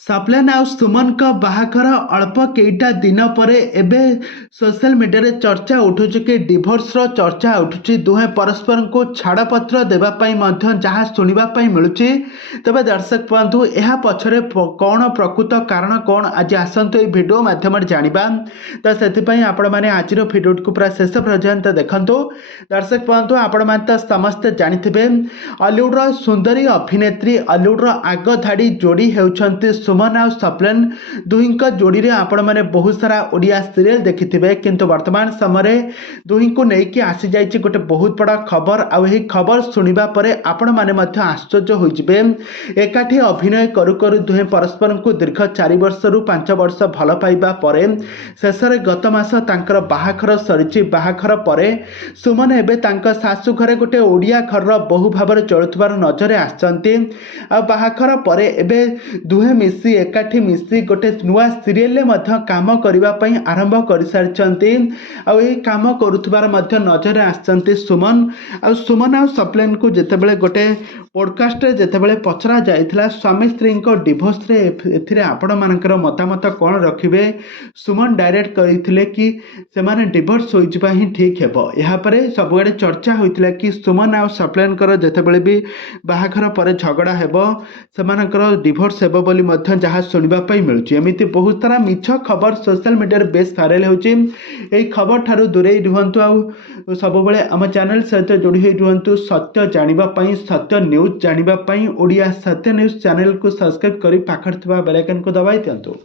सप्लान आउ सुमन का बाहाघर अल्प केईटा दिन पर एबे सोशल मीडिया रे चर्चा उठुची कि डिवोर्स रो चर्चा उठुची दुहे परस्पर को छाड़पत्र देवाई जहाँ शुणापी मिलूँ। तेज दर्शक बंधु यह पछरे कौन प्रकृत कारण कौन आज आसतु ये भिडियो मध्यम जाना। तो से आपण मैंने आज भिडियो को पूरा शेष पर्यंत देखु। दर्शक बंधु आपण मैंने तो समस्ते जानिथिबे हॉलीवुड सुंदरी अभिनेत्री हॉलीवुड आग धाड़ी जोड़ी होउछंती सुमन आउ सप्लान दुहींक जोड़ी रे आपण मैंने बहुत सारा ओडिया सीरियल देखिथिबे किंतु वर्तमान समय दुही को लेकिन आसी जाइए गोटे बहुत बड़ा खबर आउ यही खबर शुणा परे आपण मैंने मध्य आश्चर्य होइजिबे। एकाठी अभिनय करू करू दुहे परस्पर को दीर्घ 4 वर्ष रु 5 वर्ष भल पाइबा परे शेषरे गत मास तांकर बाहाघर सरिछि। बाहाघर परे सुमन एबे तांका सासु घरे गोटे ओडिया घर बहु भाव चलुथबार नजर आछंती। आ बाहाघर परे एबे दुहे मिसी एकाठी मिसी गोटे नुआ सीरियल ले मध्य काम करिबा पई आरंभ कर सारिछंती। आ एही काम करुथबार मध्य नजर आछंती सुमन। आ सुमन आ सप्लान को जेतेबेले गोटे पॉडकास्ट रे जेतेबेले पचरा जाइथिला स्वामी स्त्री को डिवोर्स रे एथिरे आपण मानकर मतामत कोन रखिबे सुमन डायरेक्ट करिथिले कि से माने डिवोर्स होई जिबा ही ठीक हेबो। यहाँ परे सबुआडे चर्चा होइथिला कि सुमन आ सप्लान कर जेतेबेले भी बाहाघर परे झगड़ा हेबो सेमानकर डिवोर्स हेबो बोली मध्य जहाँ शुणा मिलूँ। एमती बहुत सारा मिछ खबर सोशल मीडिया बेस भाइराल होची। एही खबर ठारू दूरे रुहंतु आ सब बेले आम चैनल सहित जोड़ी होई रुहंतु सत्य जानिबा पई सत्य न्यूज जानिबा पई ओडिया सत्य न्यूज चैनल को सब्सक्राइब करी पाखर थिबा बेल आइकन को दबाई दियंतु।